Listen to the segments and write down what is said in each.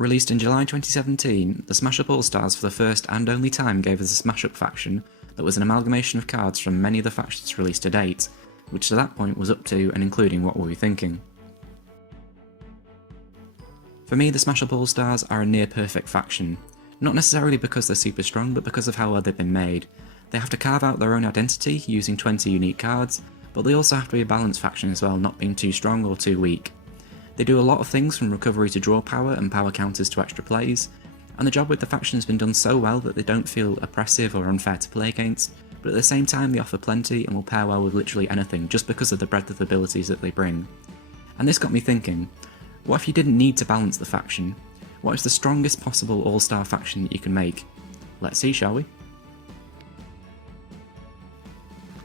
Released in July 2017, the Smash Up All-Stars for the first and only time gave us a Smash Up faction that was an amalgamation of cards from many of the factions released to date, which to that point was up to and including What Were We Thinking. For me, the Smash Up All-Stars are a near-perfect faction, not necessarily because they're super strong, but because of how well they've been made. They have to carve out their own identity using 20 unique cards, but they also have to be a balanced faction as well, not being too strong or too weak. They do a lot of things from recovery to draw power and power counters to extra plays, and the job with the faction has been done so well that they don't feel oppressive or unfair to play against, but at the same time they offer plenty and will pair well with literally anything just because of the breadth of abilities that they bring. And this got me thinking, what if you didn't need to balance the faction? What is the strongest possible all-star faction that you can make? Let's see, shall we?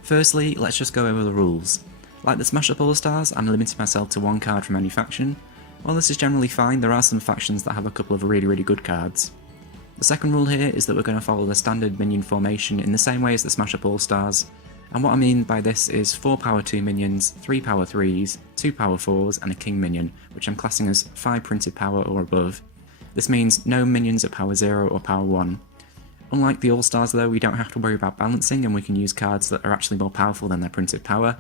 Firstly, let's just go over the rules. Like the Smash Up All-Stars, I'm limiting myself to one card from any faction. While this is generally fine, there are some factions that have a couple of really good cards. The second rule here is that we're going to follow the standard minion formation in the same way as the Smash Up All-Stars, and what I mean by this is 4 power 2 minions, 3 power 3s, 2 power 4s and a king minion, which I'm classing as 5 printed power or above. This means no minions at power 0 or power 1. Unlike the All-Stars though, we don't have to worry about balancing and we can use cards that are actually more powerful than their printed power.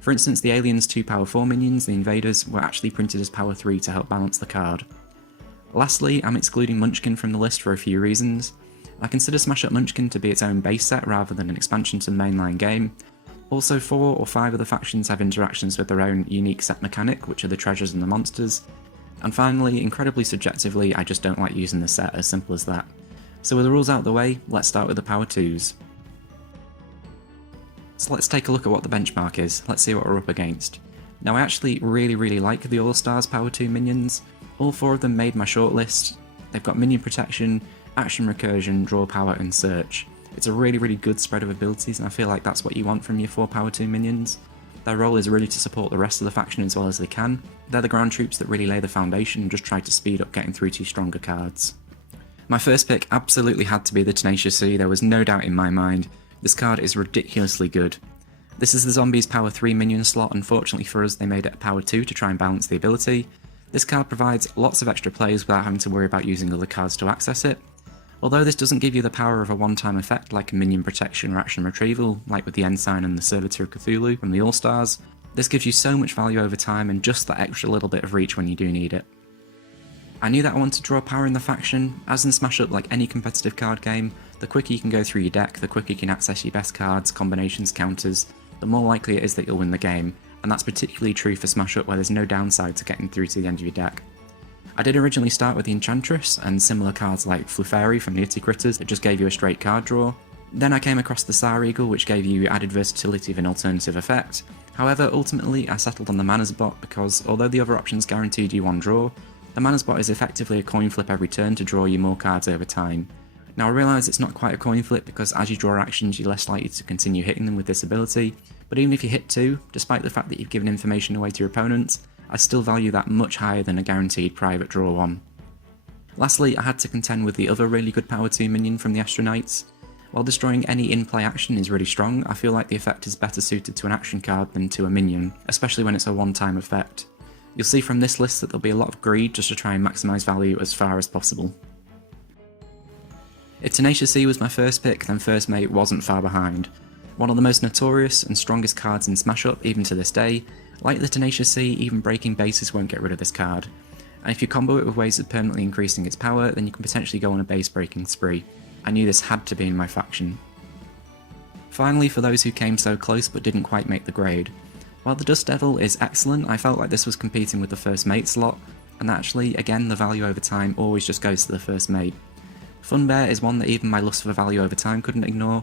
For instance, the Aliens' 2 power 4 minions, the Invaders, were actually printed as power 3 to help balance the card. Lastly, I'm excluding Munchkin from the list for a few reasons. I consider Smash Up Munchkin to be its own base set rather than an expansion to the mainline game. Also, 4 or 5 of the factions have interactions with their own unique set mechanic, which are the treasures and the monsters. And finally, incredibly subjectively, I just don't like using the set, as simple as that. So with the rules out of the way, let's start with the power 2s. So let's take a look at what the benchmark is, let's see what we're up against. Now I actually really like the All-Stars power 2 minions. All 4 of them made my shortlist. They've got minion protection, action recursion, draw power and search. It's a really good spread of abilities and I feel like that's what you want from your 4 power 2 minions. Their role is really to support the rest of the faction as well as they can. They're the ground troops that really lay the foundation and just try to speed up getting through to stronger cards. My first pick absolutely had to be the Tenacious C, there was no doubt in my mind. This card is ridiculously good. This is the Zombies power 3 minion slot, unfortunately for us they made it a power 2 to try and balance the ability. This card provides lots of extra plays without having to worry about using other cards to access it. Although this doesn't give you the power of a one-time effect like a minion protection or action retrieval, like with the Ensign and the Servitor of Cthulhu from the All-Stars, this gives you so much value over time and just that extra little bit of reach when you do need it. I knew that I wanted to draw power in the faction. As in Smash Up, like any competitive card game, the quicker you can go through your deck, the quicker you can access your best cards, combinations, counters, the more likely it is that you'll win the game, and that's particularly true for Smash Up where there's no downside to getting through to the end of your deck. I did originally start with the Enchantress and similar cards like Flufairy from the Itty Critters that just gave you a straight card draw. Then I came across the Tsar Eagle, which gave you added versatility of an alternative effect. However, ultimately I settled on the Manners bot because although the other options guaranteed you one draw, the Manners bot is effectively a coin flip every turn to draw you more cards over time. Now I realise it's not quite a coin flip because as you draw actions you're less likely to continue hitting them with this ability, but even if you hit 2, despite the fact that you've given information away to your opponents, I still value that much higher than a guaranteed private draw 1. Lastly, I had to contend with the other really good power 2 minion from the Astronauts. While destroying any in-play action is really strong, I feel like the effect is better suited to an action card than to a minion, especially when it's a one-time effect. You'll see from this list that there'll be a lot of greed just to try and maximise value as far as possible. If Tenacious C was my first pick, then First Mate wasn't far behind. One of the most notorious and strongest cards in Smash Up even to this day, like the Tenacious C, even breaking bases won't get rid of this card. And if you combo it with ways of permanently increasing its power, then you can potentially go on a base breaking spree. I knew this had to be in my faction. Finally, for those who came so close but didn't quite make the grade. While the Dust Devil is excellent, I felt like this was competing with the First Mate slot, and actually, again, the value over time always just goes to the First Mate. Funbear is one that even my lust for value over time couldn't ignore.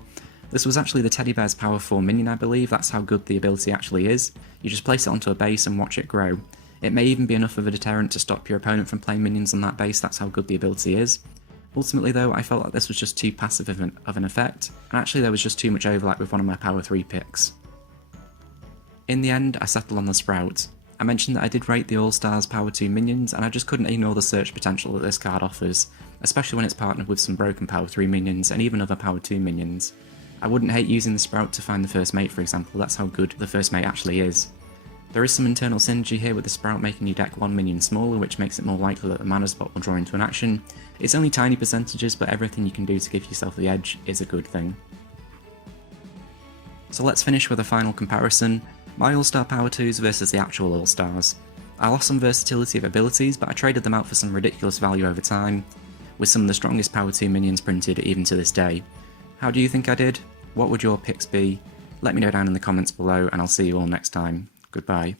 This was actually the Teddy Bear's power 4 minion, I believe, that's how good the ability actually is. You just place it onto a base and watch it grow. It may even be enough of a deterrent to stop your opponent from playing minions on that base, that's how good the ability is. Ultimately though, I felt like this was just too passive of an effect, and actually there was just too much overlap with one of my power 3 picks. In the end, I settled on the Sprout. I mentioned that I did rate the All-Stars power 2 minions, and I just couldn't ignore the search potential that this card offers, especially when it's partnered with some broken power 3 minions and even other power 2 minions. I wouldn't hate using the Sprout to find the First Mate for example, that's how good the First Mate actually is. There is some internal synergy here with the Sprout making your deck one minion smaller, which makes it more likely that the mana spot will draw into an action. It's only tiny percentages, but everything you can do to give yourself the edge is a good thing. So let's finish with a final comparison, my All-Star Power 2s versus the actual All-Stars. I lost some versatility of abilities, but I traded them out for some ridiculous value over time, with some of the strongest Power 2 minions printed even to this day. How do you think I did? What would your picks be? Let me know down in the comments below, and I'll see you all next time. Goodbye.